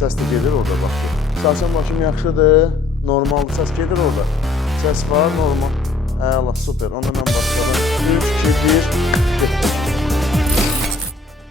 Səs də gedir orada, bax. Saçım başım yaxşıdır, normaldır, səs gedir orada. Səs var, normal. Allah, super. Onda mən başladım. 3, 2, 1, getdim.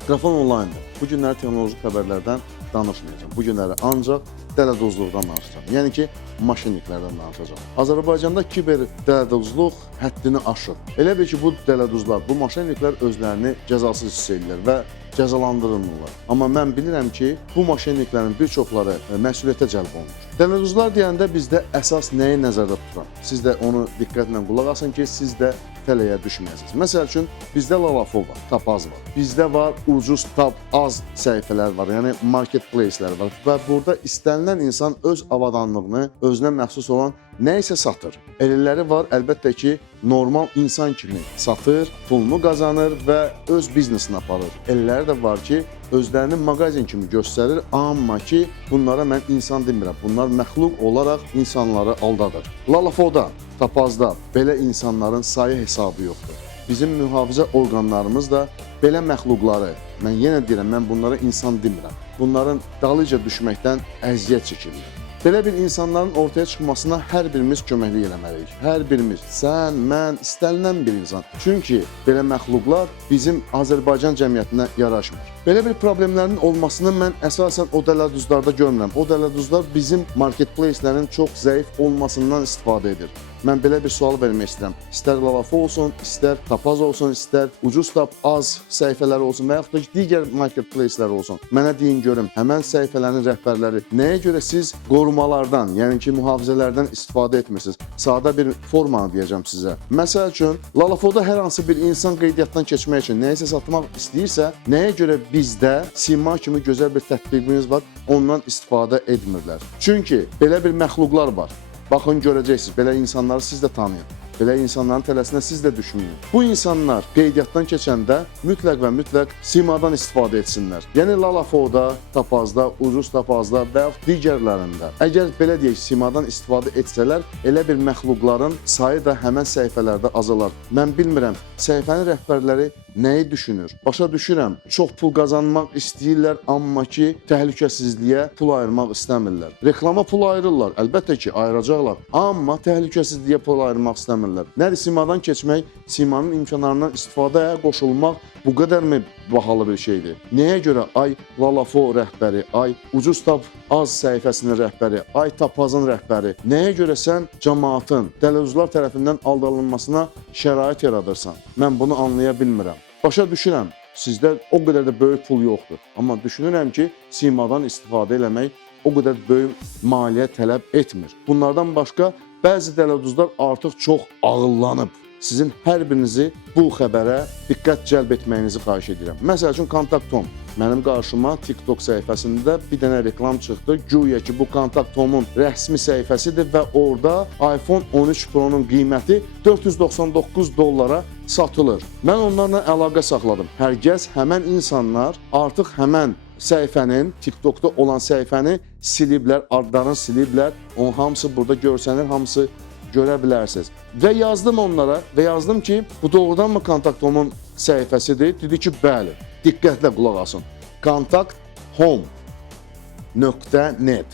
Qrafon online'dır. Bu günləri texnoloji xəbərlərdən danışmayacağım. Bu günləri ancaq dələduzluqdan danışacağım. Yəni ki, maşinliklərdən danışacağım. Azərbaycanda kiber dələduzluq həddini aşır. Elə bil ki, bu dələduzlar, bu maşinliklər özlərini cəzasız hiss edirlər və cəzalandırılmırlar. Amma mən bilirəm ki, bu maşinliklərin bir çoxları məsuliyyətə cəlb olunur. Dələduzlar deyəndə bizdə əsas nəyi nəzərdə tuturam? Siz də onu diqqətlə qulaq asın ki, siz də tələyə düşməyəsiniz. Məsəl üçün, bizdə Lalafol var, Tapaz var. Bizdə var ucuz, tap, az səhifələr var, yəni marketplace-lər var və burada istənilən insan öz avadanlığını, özünə məxsus olan nə isə satır. Elələri var, əlbəttə ki, normal insan kimi satır, pulunu qazanır və öz biznesini aparır. Elələri də var ki, özlərini mağazin kimi göstərir, amma ki, bunlara mən insan demirəm. Bunlar məxluq olaraq insanları aldadır. Lalafoda, Tapazda belə insanların sayı hesabı yoxdur. Bizim mühafizə orqanlarımız da belə məxluqları, mən yenə deyirəm, mən bunlara insan demirəm. Bunların dalıca düşməkdən əziyyət çəkirlər. Belə bir insanların ortaya çıxmasına hər birimiz köməklik eləməliyik. Hər birimiz, sən, mən, istənilən bir insan. Çünki belə məxluqlar bizim Azərbaycan cəmiyyətinə yaraşmır. Belə bir problemlərin olmasını mən əsasən o dələduzlarda görmürəm. O dələduzlar bizim marketplace-lərin çox zəif olmasından istifadə edir. Mən belə bir sual vermək istəyirəm. İstər Lalafo olsun, istər Tapaz olsun, istər ucuz tap, az səhifələri olsun və yaxud da digər marketplace-lər olsun. Mənə deyin görüm, həmən səhifələrin rəhbərləri nəyə görə siz qorumalardan, yəni ki, mühafizələrdən istifadə etmirsiniz? Sadə bir formanı deyəcəm sizə. Məsəl üçün, Lalafoda hər hansı bir insan qeydiyyatdan keçmək üçün nəyisə satmaq istəyirsə, nəyə görə bizdə Sima kimi gözəl bir tətbiqimiz var, ondan istifadə etmirlər? Çünki belə bir məxluqlar var. Baxın, görəcəksiniz, belə insanları siz də tanıyın. Belə insanların tələsinə siz də düşünməyin. Bu insanlar qeydiyyatdan keçəndə mütləq və mütləq Simadan istifadə etsinlər. Yəni Lalafoda, Tapazda, ucuz Tapazda və yaxud digərlərində. Əgər belə deyək, Simadan istifadə etsələr, elə bir məxluqların sayı da həmən səhifələrdə azalar. Mən bilmirəm, səhifənin rəhbərləri nəyi düşünür? Başa düşürəm, çox pul qazanmaq istəyirlər, amma ki, təhlükəsizliyə pul ayırmaq istəmirlər. Reklama pul ayırırlar, əlbəttə ki, ayıracaqlar, amma təhlükəsizliyə pul ayırmaq istəmirlər. Nədir Simadan keçmək, Simanın imkanlarından istifadəyə qoşulmaq bu qədərmi bahalı bir şeydir? Nəyə görə ay Lalafo rəhbəri, ay ucuz tap az səhifəsinin rəhbəri, ay Tapazın rəhbəri, nəyə görə sən cəmaatın, dələduzlar tərəfindən aldırılmasına şərait yaradırsan? Mən bunu anlaya bilmirəm. Başa düşürəm, sizdə o qədər də böyük pul yoxdur. Amma düşünürəm ki, Simadan istifadə eləmək o qədər böyük maliyyə tələb etmir. Bunlardan başqa bəzi dələduzlar artıq çox ağıllanıb. Sizin hər birinizi bu xəbərə diqqət cəlb etməyinizi xahiş edirəm. Məsəl üçün, Kontaktom. Mənim qarşıma TikTok səhifəsində bir dənə reklam çıxdı. Güya ki, bu Kontaktomun rəsmi səhifəsidir və orada iPhone 13 Pro-nun qiyməti $499 satılır. Mən onlarla əlaqə saxladım. Hər həmən insanlar artıq həmən səhifənin, TikTokda olan səhifəni siliblər, adlarını siliblər. Onun hamısı burada görsənir, hamısı görə bilərsiniz. Və yazdım onlara və yazdım ki, bu doğrudanmı Kontaktomun səhifəsidir? Dedi ki, bəli. Diqqətlə qulaq asın. Kontakthome.net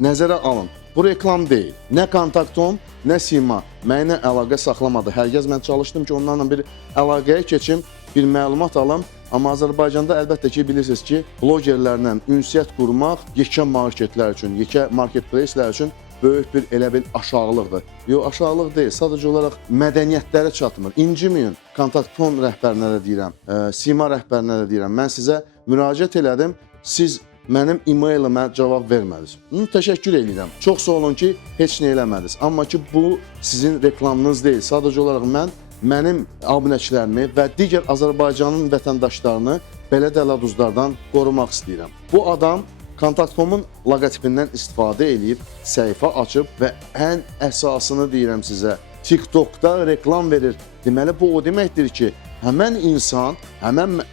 Nəzərə alın. Bu reklam deyil. Nə Kontaktom, nə Sima mənə əlaqə saxlamadı. Hər mən çalışdım ki, onlarla bir əlaqəyə keçim, bir məlumat alım. Amma Azərbaycanda əlbəttə ki, bilirsiniz ki, blogerlərlə ünsiyyət qurmaq yekə marketlər üçün, yekə marketplace-lər üçün böyük bir elə bil aşağılıqdır. Yox, aşağılıq deyil, sadəcə olaraq mədəniyyətləri çatmır. İnciməyin, Kontaktom rəhbərinə də deyirəm, Sima rəhbərinə də deyirəm. Mən sizə müraciət elədim, siz mənim e-mailimə cavab vermədiniz. Təşəkkür edirəm. Çox sağ olun ki, heç nə eləmədiniz. Amma ki, bu sizin reklamınız deyil. Sadəcə olaraq mənim abunəçilərimi və digər Azərbaycanın vətəndaşlarını belə dələduzlardan qorumaq istəyirəm. Bu adam Kontaktomun loqotipindən istifadə edib, səhifə açıb və ən əsasını deyirəm sizə, TikTokda reklam verir. Deməli, bu o deməkdir ki, həmən insan,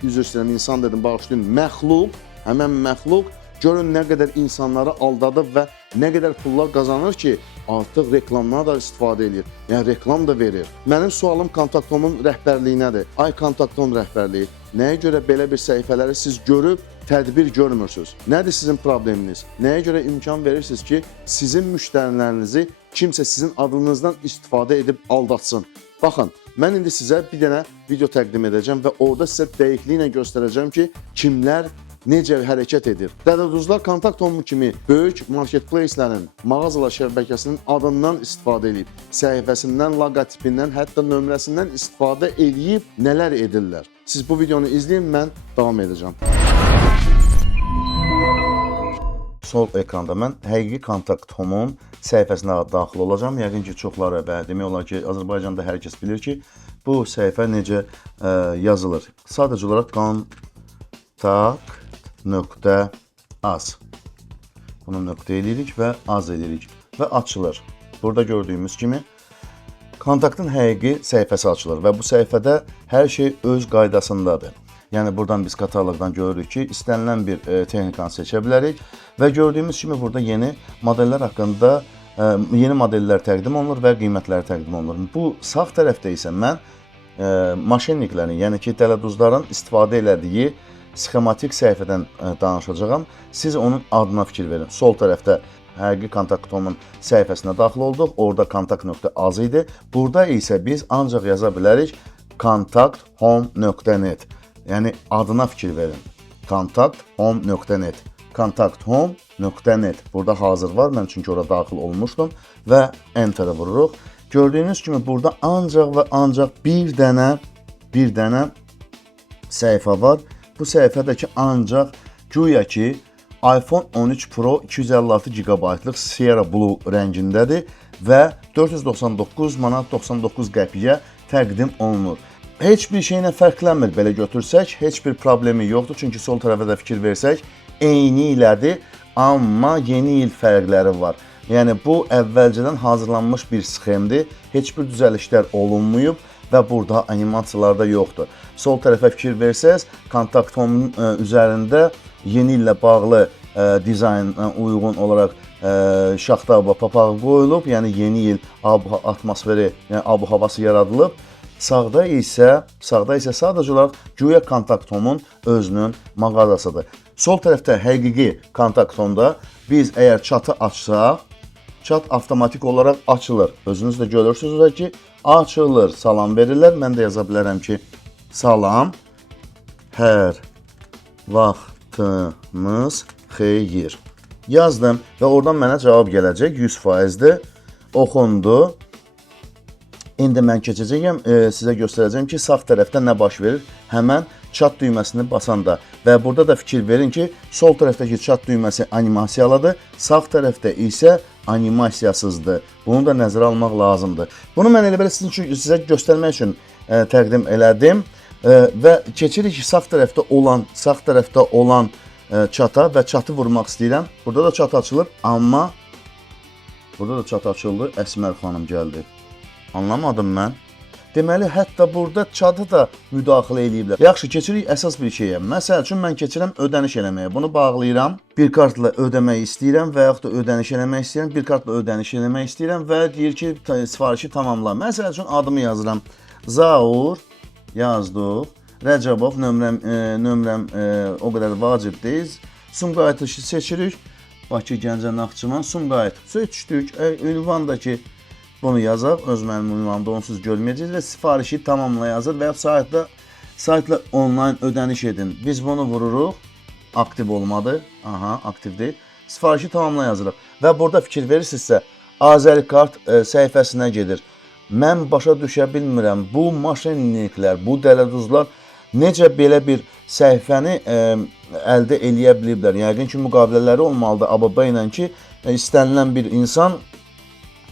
üzr istəyirəm, insan dedim, bağışlayın, məxluq, həmən məxluq görün nə qədər insanları aldadıb və nə qədər pullar qazanır ki, artıq reklamdan da istifadə edir. Yəni, reklam da verir. Mənim sualım Kontaktomun rəhbərliyinədir. Ay Kontaktom rəhbərliyi, Nəyə görə belə bir səhifələri siz görüb tədbir görmürsünüz? Nədir sizin probleminiz? Nəyə görə imkan verirsiniz ki, sizin müştərilərinizi kimsə sizin adınızdan istifadə edib aldatsın? Baxın, mən indi sizə bir dənə video təqdim edəcəm və orada sizə dəqiqliklə göstərəcəm ki, kimlər necə hərəkət edir. Dələduzlar Kontakt.com kimi böyük marketplace-lərin, mağazalar şəbəkəsinin adından istifadə edib, səhifəsindən, loqotipindən, hətta nömrəsindən istifadə edib nələr edirlər. Siz bu videonu izləyin, mən davam edəcəm. Sol ekranda mən həqiqi Kontakt.com-un səhifəsinə daxil olacağam. Yəqin ki, çoxları və demək olar ki, Azərbaycanda hər kəs bilir ki, bu səhifə necə yazılır. Sadəcə olaraq kontakt.az. Bunu nöqtə edirik və az edirik və açılır. Burada gördüyümüz kimi Kontaktın həqiqi səhifəsi açılır və bu səhifədə hər şey öz qaydasındadır. Yəni buradan biz kataloqdan görürük ki, istənilən bir texnikanı seçə bilərik və gördüyümüz kimi burada yeni modellər haqqında yeni modellər təqdim olunur və qiymətləri təqdim olunur. Bu sağ tərəfdə isə mən maşinniklərin, yəni ki, dələduzların istifadə elədiyi sxematik səhifədən danışacağam. Siz onun adına fikir verin. Sol tərəfdə həqiqi Kontakt.com-un səhifəsinə daxil olduq. Orada kontakt.az idi. Burada isə biz ancaq yaza bilərik kontakthome.net. Yəni adına fikir verin. kontakthome.net. kontakthome.net. Burada hazır var. Mən çünki orada daxil olmuşdum və enter-ə vururuq. Gördüyünüz kimi burada ancaq və ancaq bir dənə səhifə var. Bu səhifədəki ancaq güya ki iPhone 13 Pro 256 GB-lıq Sierra Blue rəngindədir və 499 manat 99 qəpiyə təqdim olunur. Heç bir şeylə fərqlənmir belə götürsək, heç bir problemi yoxdur. Çünki sol tərəfə də fikir versək, eyni ilədir, amma yeni il fərqləri var. Yəni bu əvvəlcədən hazırlanmış bir sxemdir, heç bir düzəlişlər olunmayıb və burada animasiyalar da yoxdur. Sol tərəfə fikir versəz, Kontakt.com-un üzərində yeni illə bağlı dizaynına uyğun olaraq şaxta papağı qoyulub, yəni yeni il atmosferi, yəni ab-havası yaradılıb. Sağda isə sadəcə olaraq güya Kontakt.com-un özünün mağazasıdır. Sol tərəfdə həqiqi Kontakt.com-da biz əgər chatı açsaq, chat avtomatik olaraq açılır. Özünüz də görürsünüz ki, açılır, salam verirlər. Mən də yaza bilərəm ki, salam, hər vaxtınız xeyir. Yazdım və oradan mənə cavab gələcək, 100%-dir, oxundu. İndi mən keçəcəyəm, sizə göstərəcəm ki, sağ tərəfdə nə baş verir, həmən chat düyməsini basanda və burada da fikir verin ki, sol tərəfdəki chat düyməsi animasiyalıdır, sağ tərəfdə isə animasiyasızdır. Bunu da nəzərə almaq lazımdır. Bunu mən elə belə sizə göstərmək üçün təqdim elədim və keçirik ki, sağ tərəfdə olan çata və çatı vurmaq istəyirəm. Burada da çat açılır, amma burada da çat açıldı, Əsmər xanım gəldi. Anlamadım mən. Deməli, hətta burada çatı da müdaxilə ediblər. Yaxşı, keçirik əsas bir şeyə. Məsəl üçün, mən keçirəm ödəniş eləməyə. Bunu bağlayıram. Bir kartla ödəmək istəyirəm və yaxud da ödəniş eləmək istəyirəm. Bir kartla ödəniş eləmək istəyirəm və deyir ki, sifarişi tamamla. Məsəl üçün, adımı yazıram. Zaur yazdıq. Rəcəbov, nömrəm o qədər vacib deyil. Sumqayıtı seçirik. Bakı, Gəncə, Naxçıvan, Sumqayıt. Seçdik. Ünvandakı bunu yazaq. Öz mənim ünvanımda onsuz görməyəcəyiz və sifarişi tamamla yazır və saytla onlayn ödəniş edin. Biz bunu vururuq. Aktiv olmadı. Aha, aktivdir. Sifarişi tamamla yazırıq. Və burada fikir verirsinizsə, Azərikart səhifəsinə gedir. Mən başa düşə bilmirəm. Bu maşinliklər, bu dələduzlar necə belə bir səhifəni əldə eləyə biliblər? Yəqin ki, müqavilələri olmalıdır ABB ilə ki, istənilən bir insan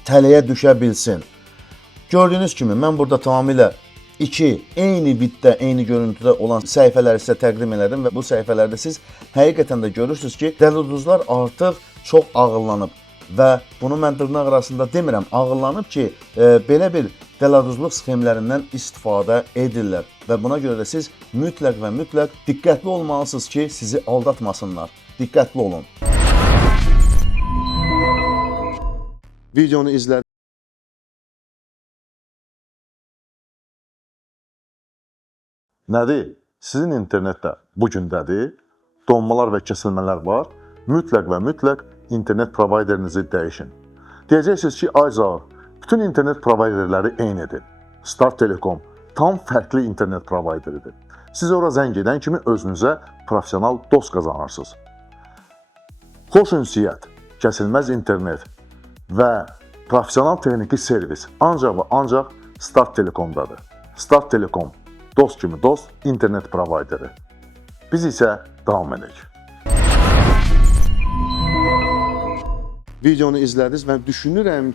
tələyə düşə bilsin. Gördüyünüz kimi, mən burada tamamilə iki eyni bitdə, eyni görüntüdə olan səhifələri sizə təqdim elədim və bu səhifələrdə siz həqiqətən də görürsünüz ki, dələduzlar artıq çox ağıllanıb və bunu mən dırnaq arasında demirəm, ağıllanıb ki, belə bir dələduzluq sxemlərindən istifadə edirlər və buna görə də siz mütləq və mütləq diqqətli olmalısınız ki, sizi aldatmasınlar. Diqqətli olun. Videonu izlədik. Nədir? Sizin internetdə bu gündədir, donmalar və kəsilmələr var. Mütləq və mütləq internet provayderinizi dəyişin. Deyəcəksiniz ki, Ayzar, bütün internet provayderləri eynidir. Star Telekom tam fərqli internet provayderidir. Siz ora zəng edən kimi özünüzə professional dost qazanırsınız. Xoş ünsiyyət, kəsilməz internet və professional texniki servis ancaq və ancaq Star Telekomdadır. Star Telekom dost kimi dost internet provayderi. Biz isə davam edək. Videonu izlədiniz və düşünürəm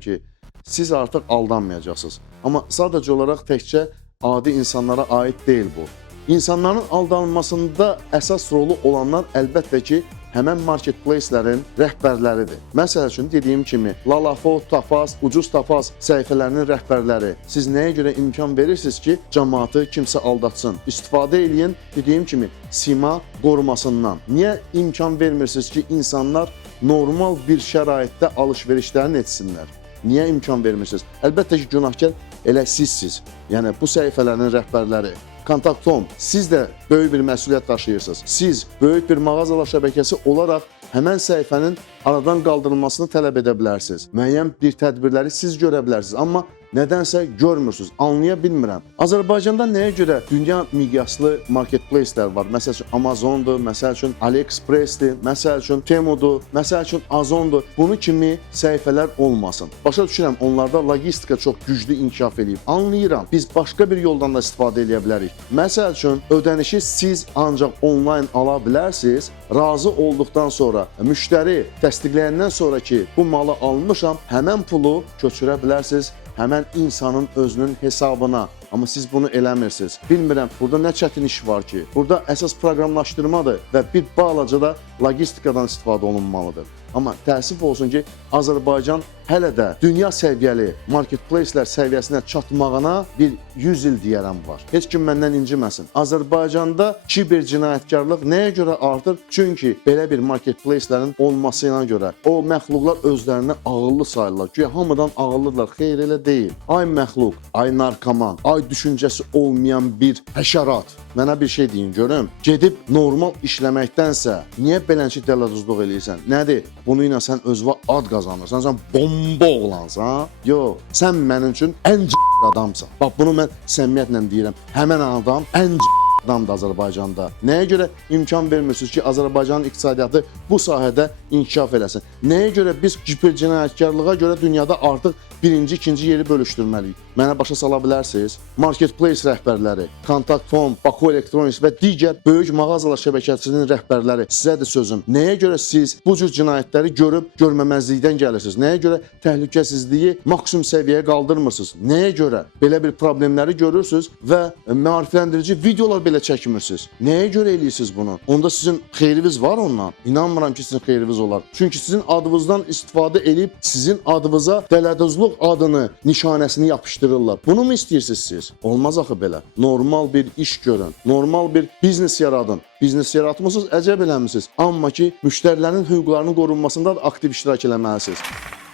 ki, siz artıq aldanmayacaqsınız. Amma sadəcə olaraq təkcə adi insanlara aid deyil bu. İnsanların aldanmasında əsas rolu olanlar əlbəttə ki, həmən marketplace-lərin rəhbərləridir. Məsəl üçün, dediyim kimi, Lalafo, Tafaz, Ucuz Tafaz səhifələrinin rəhbərləri. Siz nəyə görə imkan verirsiniz ki, cəmaatı kimsə aldatsın? İstifadə eləyin, dediyim kimi, sima qorumasından. Niyə imkan vermirsiniz ki, insanlar normal bir şəraitdə alış-verişlərini etsinlər? Niyə imkan vermirsiniz? Əlbəttə ki, günahkar elə sizsiz. Yəni, bu səhifələrin rəhbərləri. Kontakt.com, siz də böyük bir məsuliyyət daşıyırsınız. Siz böyük bir mağazalar şəbəkəsi olaraq həmən səhifənin aradan qaldırılmasını tələb edə bilərsiniz. Müəyyən bir tədbirləri siz görə bilərsiniz, amma nədənsə görmürsünüz, anlaya bilmirəm. Azərbaycanda nəyə görə dünya miqyaslı marketplace-lər var? Məsəl üçün Amazondur, məsəl üçün AliExpress-dir, məsəl üçün Temudur, məsəl üçün Ozondur. Bunu kimi səhifələr olmasın. Başa düşürəm, onlarda logistika çox güclü inkişaf edib. Anlayıram, biz başqa bir yoldan da istifadə edə bilərik. Məsəl üçün, ödənişi siz ancaq onlayn ala bilərsiniz, razı olduqdan sonra, müştəri təsdiqləyəndən sonra ki, bu malı almışam, həmən pulu köçürə bilərsiniz həmən insanın özünün hesabına. Amma siz bunu eləmirsiniz. Bilmirəm, burada nə çətin iş var ki? Burada əsas proqramlaşdırmadır və bir balaca da logistikadan istifadə olunmalıdır. Amma təəssüf olsun ki, Azərbaycan hələ də dünya səviyyəli marketplace-lər səviyyəsinə çatmağına bir 100 il deyərəm var. Heç kim məndən inciməsin. Azərbaycanda kiber cinayətkarlıq nəyə görə artır? Çünki belə bir marketplace-lərin olmasına görə o məxluqlar özlərini ağıllı sayırlar. Güya hamıdan ağıllıdırlar. Xeyr, elə deyil. Ay məxluq, ay narkoman, ay düşüncəsi olmayan bir həşərat. Mənə bir şey deyin, görüm. Gedib normal işləməkdənsə, niyə belənçi dələduzluq eləyirsən? Nədir? Bunu ilə sən özünə ad qazanırsan, sən bomba oğlansan. Yox, sən mənim üçün ən adamsan. Bax, bunu mən səmimiyyətlə deyirəm. Həmən adam ən adamdır Azərbaycanda. Nəyə görə imkan vermirsiniz ki, Azərbaycanın iqtisadiyyatı bu sahədə inkişaf eləsin? Nəyə görə biz kiber cinayətkarlığa görə dünyada artıq birinci, ikinci yeri bölüşdürməliyik? Mənə başa sala bilərsiniz? Marketplace rəhbərləri, Kontakt.com, Baku Electronics və digər böyük mağazalar şəbəkəsinin rəhbərləri, sizədir sözüm. Nəyə görə siz bu cür cinayətləri görüb görməməzlikdən gəlirsiniz? Nəyə görə təhlükəsizliyi maksimum səviyyəyə qaldırmırsınız? Nəyə görə belə bir problemləri görürsünüz və maarifləndirici videolar belə çəkmirsiniz? Nəyə görə eləyirsiniz bunu? Onda sizin xeyriniz var ondan. İnanmıram ki, sizin xeyriniz olar. Çünki sizin adınızdan istifadə edib sizin adınıza dələduzluq adını, nişanəsini yapışdırırlar. Bunu mu istəyirsiniz siz? Olmaz axı belə. Normal bir iş görün. Normal bir biznes yaradın. Biznes yaratmısınız, əcəb eləmişsiniz. Amma ki, müştərilərin hüquqlarının qorunmasında da aktiv iştirak eləməlisiniz.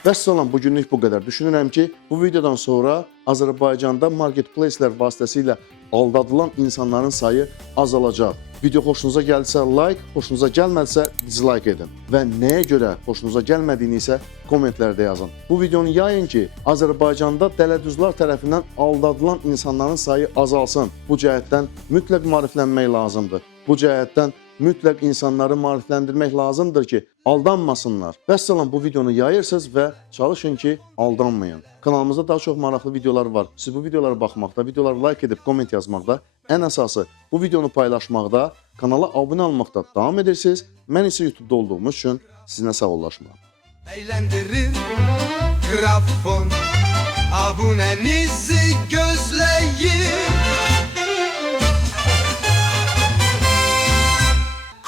Vəssalam, bugünlük bu qədər. Düşünürəm ki, bu videodan sonra Azərbaycanda marketplace-lər vasitəsilə aldadılan insanların sayı azalacaq. Video xoşunuza gəlsə like, xoşunuza gəlmədisə dislike edin. Və nəyə görə xoşunuza gəlmədiyini isə kommentlərdə yazın. Bu videonu yayın ki, Azərbaycanda dələduzlar tərəfindən aldadılan insanların sayı azalsın. Bu cəhətdən mütləq maariflənmək lazımdır. Bu cəhətdən mütləq insanları maarifləndirmək lazımdır ki, aldanmasınlar. Vəssalam, bu videonu yayırsınız və çalışın ki, aldanmayın. Kanalımızda daha çox maraqlı videolar var. Siz bu videolara baxmaqda, videoları like edib komment yazmaqda, ən əsası bu videonu paylaşmaqda, kanala abunə olmaqda davam edirsiniz. Mən isə YouTube'da olduğumuz üçün sizinlə sağollaşmıram. Eğlendirir grafon, abunenizi gözleyin.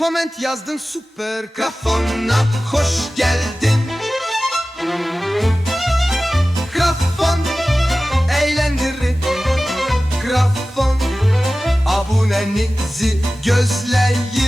Comment yazdın süper grafona, hoş geldin. Grafon eğlendirir, grafon abunenizi gözleyin.